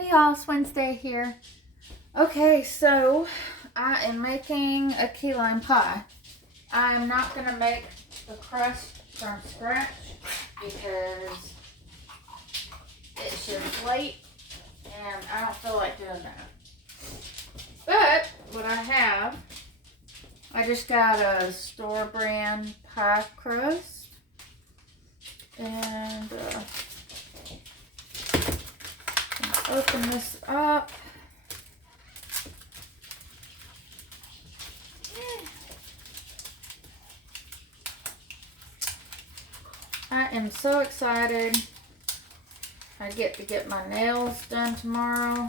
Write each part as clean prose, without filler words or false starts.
Hey y'all, it's Wednesday here. Okay, so I am making a key lime pie. I'm not going to make the crust from scratch because it's just late and I don't feel like doing that. But what I just got a store brand pie crust and open this up. I am so excited. I get to get my nails done tomorrow.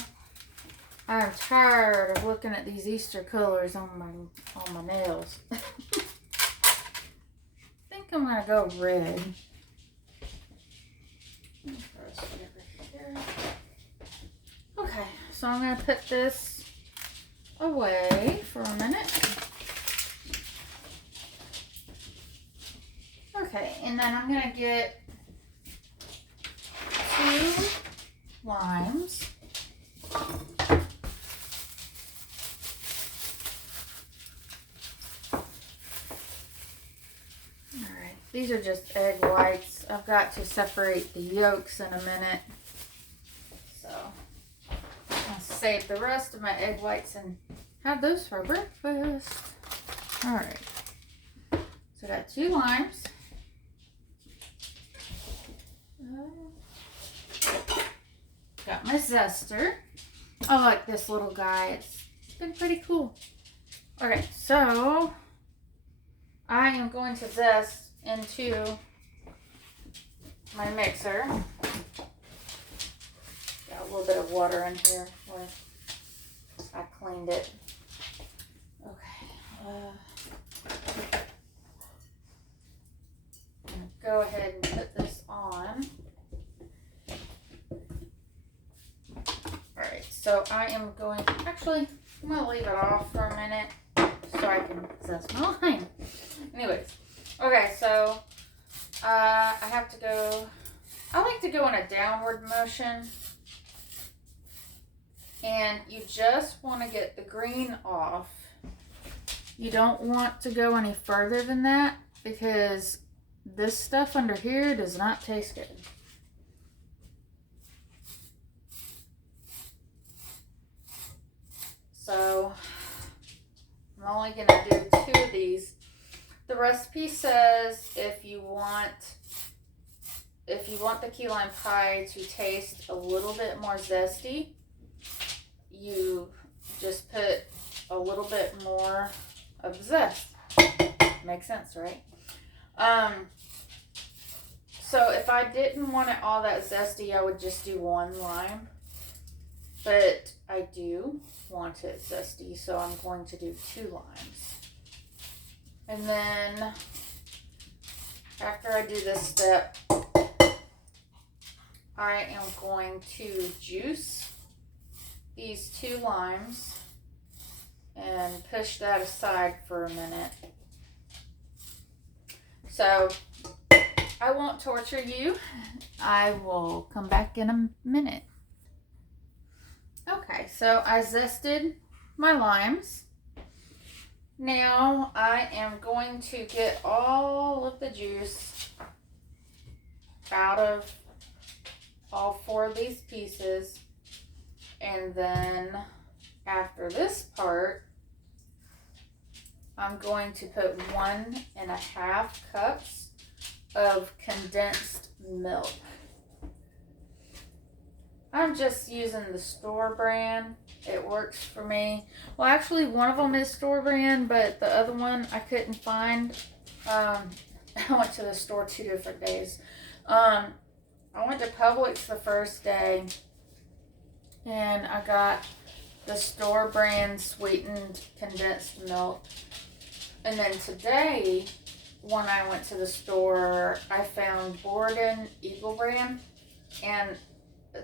I'm tired of looking at these Easter colors on my nails. I think I'm gonna go red. Okay, so I'm gonna put this away for a minute. Okay, and then I'm gonna get 2 limes. Alright, these are just egg whites. I've got to separate the yolks in a minute. So I'll save the rest of my egg whites and have those for breakfast. Alright, so I got 2 limes. Got my zester. I like this little guy. It's been pretty cool. Okay, so I am going to zest into my mixer. Got a little bit of water in here where I cleaned it. Okay. I'm gonna go ahead and put this on. Alright, so I am going to, actually, I'm going to leave it off for a minute so I can zest my lime. Anyways, okay, so I have to go, I like to go in a downward motion. And you just want to get the green off. You don't want to go any further than that because this stuff under here does not taste good. So I'm only going to do 2 of these. The recipe says if you want the key lime pie to taste a little bit more zesty, you just put a little bit more of zest. Makes sense, right? So if I didn't want it all that zesty, I would just do 1 lime. But I do want it zesty, so I'm going to do 2 limes. And then after I do this step, I am going to juice these 2 limes and push that aside for a minute. So I won't torture you. I will come back in a minute. Okay, so I zested my limes. Now I am going to get all of the juice out of all 4 of these pieces. And then after this part, I'm going to put 1.5 cups of condensed milk. I'm just using the store brand. It works for me. Well, actually, one of them is store brand, but the other one I couldn't find. I went to the store 2 different days. I went to Publix the first day, and I got the store brand sweetened condensed milk. And then today, when I went to the store, I found Borden Eagle brand, and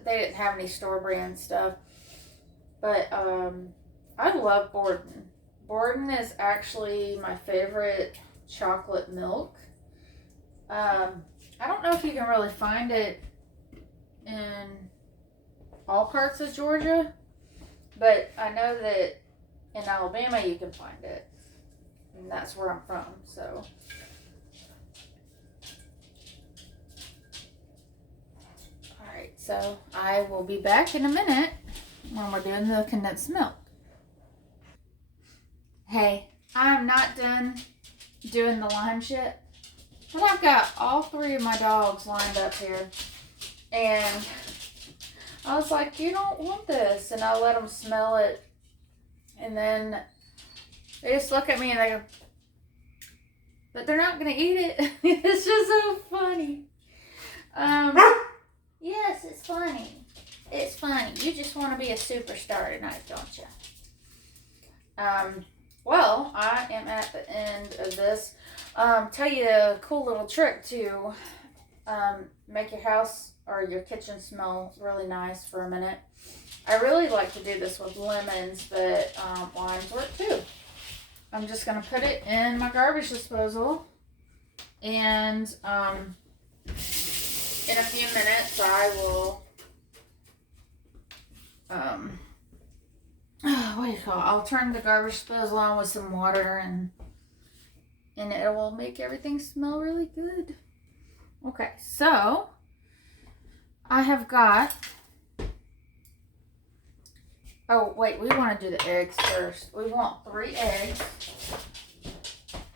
they didn't have any store brand stuff. But I love Borden. Borden is actually my favorite chocolate milk. I don't know if you can really find it in all parts of Georgia, but I know that in Alabama you can find it, and that's where I'm from, so. Alright, so I will be back in a minute when we're doing the condensed milk. Hey, I'm not done doing the limes yet, but I've got all 3 of my dogs lined up here, and I was like, you don't want this, and I let them smell it, and then they just look at me and they go, but they're not gonna eat it. It's just so funny. Yes, it's funny. It's funny. You just want to be a superstar tonight, don't you? Well, I am at the end of this. Tell you a cool little trick to make your house or your kitchen smell really nice for a minute. I really like to do this with lemons, but limes work too. I'm just going to put it in my garbage disposal, and in a few minutes I will what do you call it? I'll turn the garbage disposal on with some water, and it will make everything smell really good. Okay, so I have got, oh wait, we want to do the eggs first. We want 3 eggs,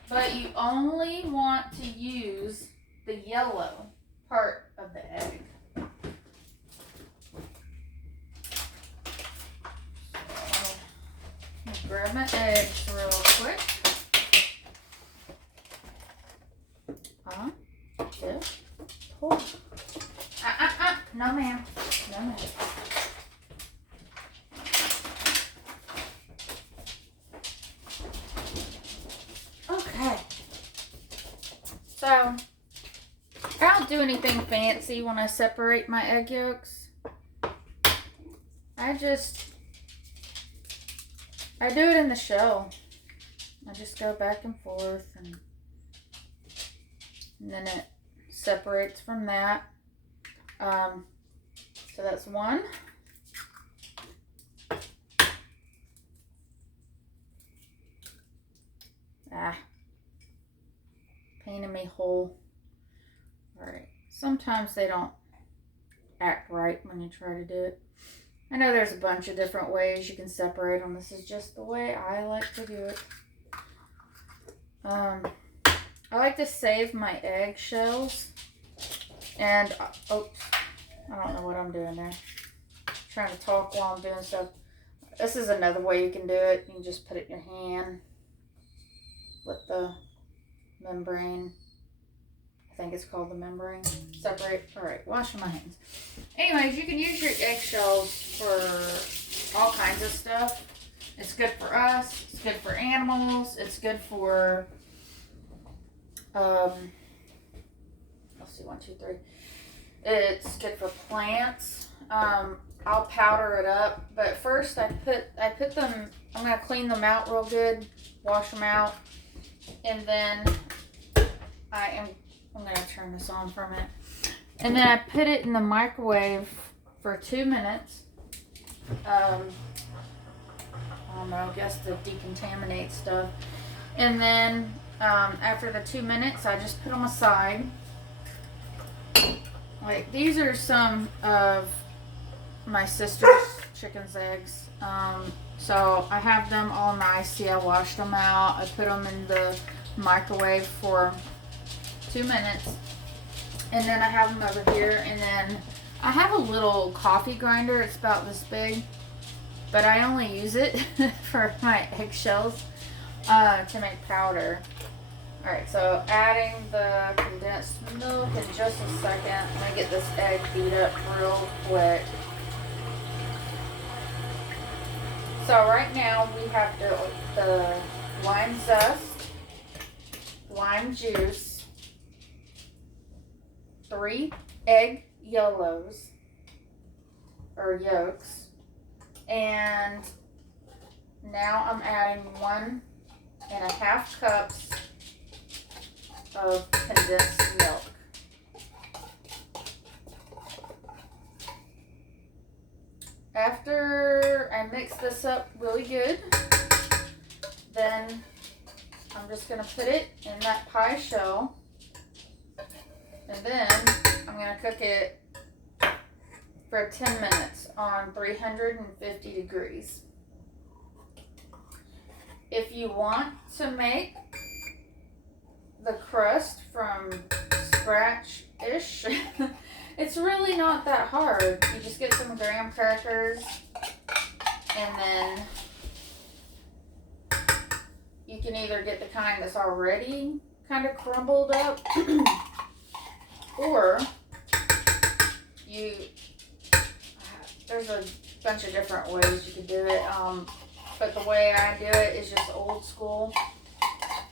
but you only want to use the yellow part of the egg. So, grab my eggs real quick. 1, 2, 4. No ma'am. No ma'am. Okay. So, I don't do anything fancy when I separate my egg yolks. I do it in the shell. I just go back and forth, and then it separates from that. So that's 1. Painting me whole. Alright. Sometimes they don't act right when you try to do it. I know there's a bunch of different ways you can separate them. This is just the way I like to do it. I like to save my egg shells. And, oops, I don't know what I'm doing there. I'm trying to talk while I'm doing stuff. This is another way you can do it. You can just put it in your hand with the membrane. I think it's called the membrane. Separate. Alright, washing my hands. Anyways, you can use your eggshells for all kinds of stuff. It's good for us. It's good for animals. It's good for, let's see, 1, 2, 3. It's good for plants. I'll powder it up, but first I put them, I'm going to clean them out real good, wash them out, and then I'm going to turn this on for a minute. And then I put it in the microwave for 2 minutes. I don't know, I guess to decontaminate stuff. And then after the 2 minutes, I just put them aside. Like, these are some of my sister's chicken's eggs. So I have them all nice. See, I washed them out. I put them in the microwave for 2 minutes, and then I have them over here, and then I have a little coffee grinder. It's about this big, but I only use it for my eggshells to make powder. Alright, so adding the condensed milk in just a second. I'm going to get this egg beat up real quick. So right now we have the lime zest, lime juice, 3 egg yellows or yolks, and now I'm adding 1.5 cups of condensed milk. after I mix this up really good, then I'm just going to put it in that pie shell. And then I'm going to cook it for 10 minutes on 350 degrees. If you want to make the crust from scratch-ish, it's really not that hard. You just get some graham crackers, and then you can either get the kind that's already kind of crumbled up, or there's a bunch of different ways you could do it. But the way I do it is just old school.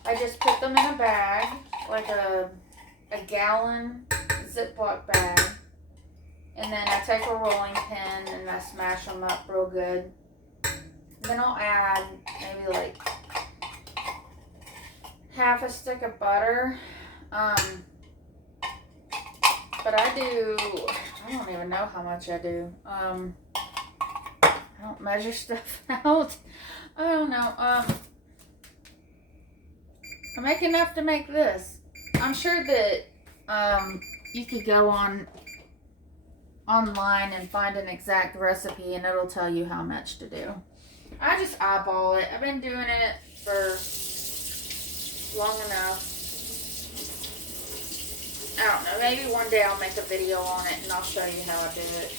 I just put them in a bag, like a gallon Ziploc bag. And then I take a rolling pin and I smash them up real good. Then I'll add maybe like half a stick of butter. But I don't even know how much I do. I don't measure stuff out. I don't know. I make enough to make this. I'm sure that you could go online and find an exact recipe and it'll tell you how much to do. I just eyeball it. I've been doing it for long enough. I don't know. Maybe one day I'll make a video on it and I'll show you how I do it.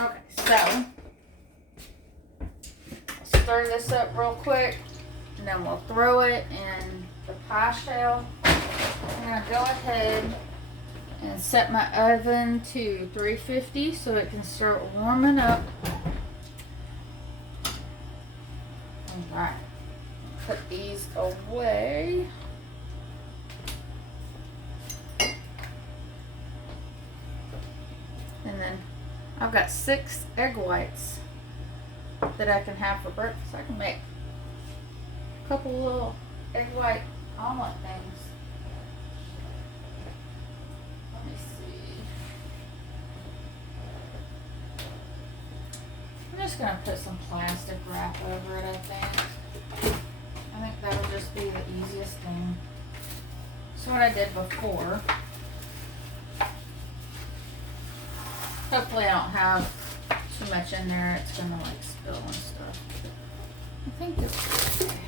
Okay, so I'll stir this up real quick, and then we'll throw it in the pie shell. I'm going to go ahead and set my oven to 350 so it can start warming up. Alright, put these away. And then I've got 6 egg whites that I can have for breakfast. I can make a couple little egg white omelet things. Let me see. I'm just going to put some plastic wrap over it, I think. I think that'll just be the easiest thing. So what I did before. Hopefully I don't have too much in there. It's going to like spill and stuff. I think this is okay.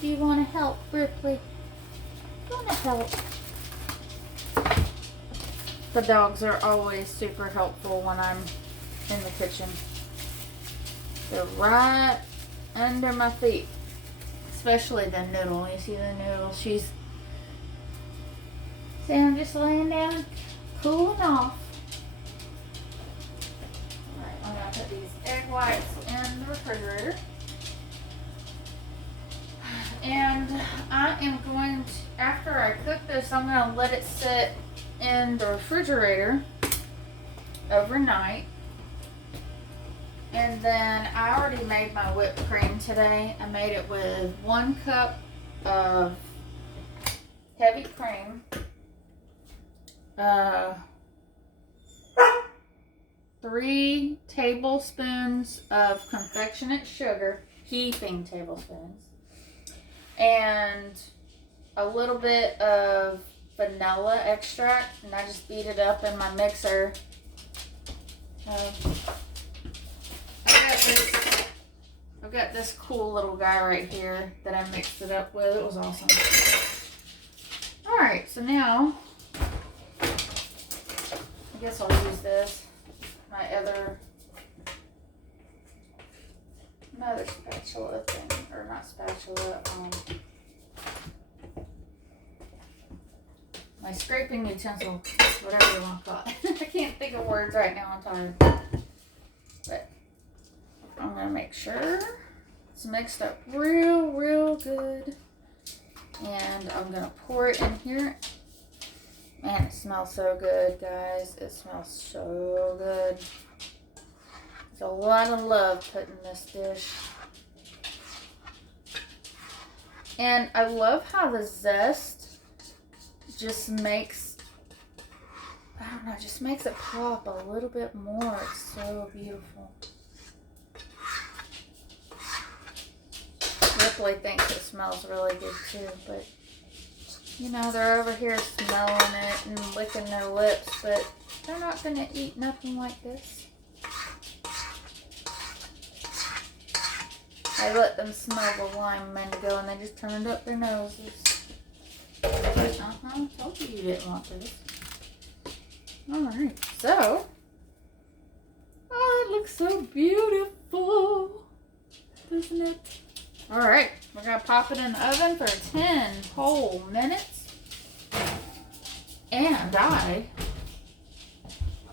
Do you want to help, Ripley? Do you want to help? The dogs are always super helpful when I'm in the kitchen. They're right under my feet. Especially the noodle. You see the noodle? She's... See, I'm just laying down, cooling off. Alright, I'm going to put these egg whites in the refrigerator. And I am going to, after I cook this, I'm going to let it sit in the refrigerator overnight. And then I already made my whipped cream today. I made it with 1 cup of heavy cream. 3 tablespoons of confectionate sugar, heaping tablespoons, and a little bit of vanilla extract, and I just beat it up in my mixer. I've got this cool little guy right here that I mixed it up with. It was awesome. Alright, so now I guess I'll use this. My other spatula thing, or not spatula, my scraping utensil, whatever you want to call it. I can't think of words right now, I'm tired. But I'm going to make sure it's mixed up real good. And I'm going to pour it in here. Man, it smells so good, guys. It smells so good. There's a lot of love put in this dish. And I love how the zest just makes, I don't know, just makes it pop a little bit more. It's so beautiful. Ripley thinks it smells really good too, but you know, they're over here smelling it and licking their lips, but they're not gonna eat nothing like this. I let them smell the lime a minute ago and they just turned up their noses. Told you didn't want this. Alright, so. Oh, it looks so beautiful. Doesn't it? Alright, we're going to pop it in the oven for 10 whole minutes. And I'll be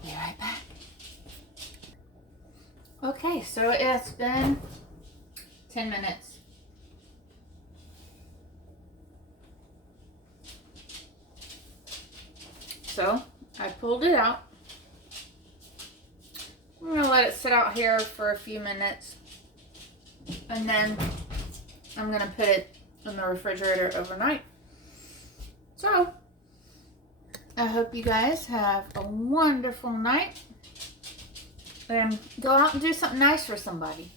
right back. Okay, so it's been 10 minutes. So, I pulled it out. I'm going to let it sit out here for a few minutes. And then I'm going to put it in the refrigerator overnight. So, I hope you guys have a wonderful night. And go out and do something nice for somebody.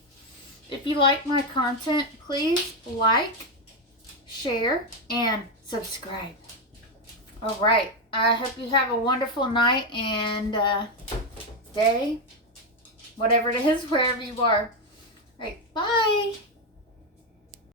If you like my content, please like, share, and subscribe. Alright, I hope you have a wonderful night and day, whatever it is, wherever you are. Alright, bye!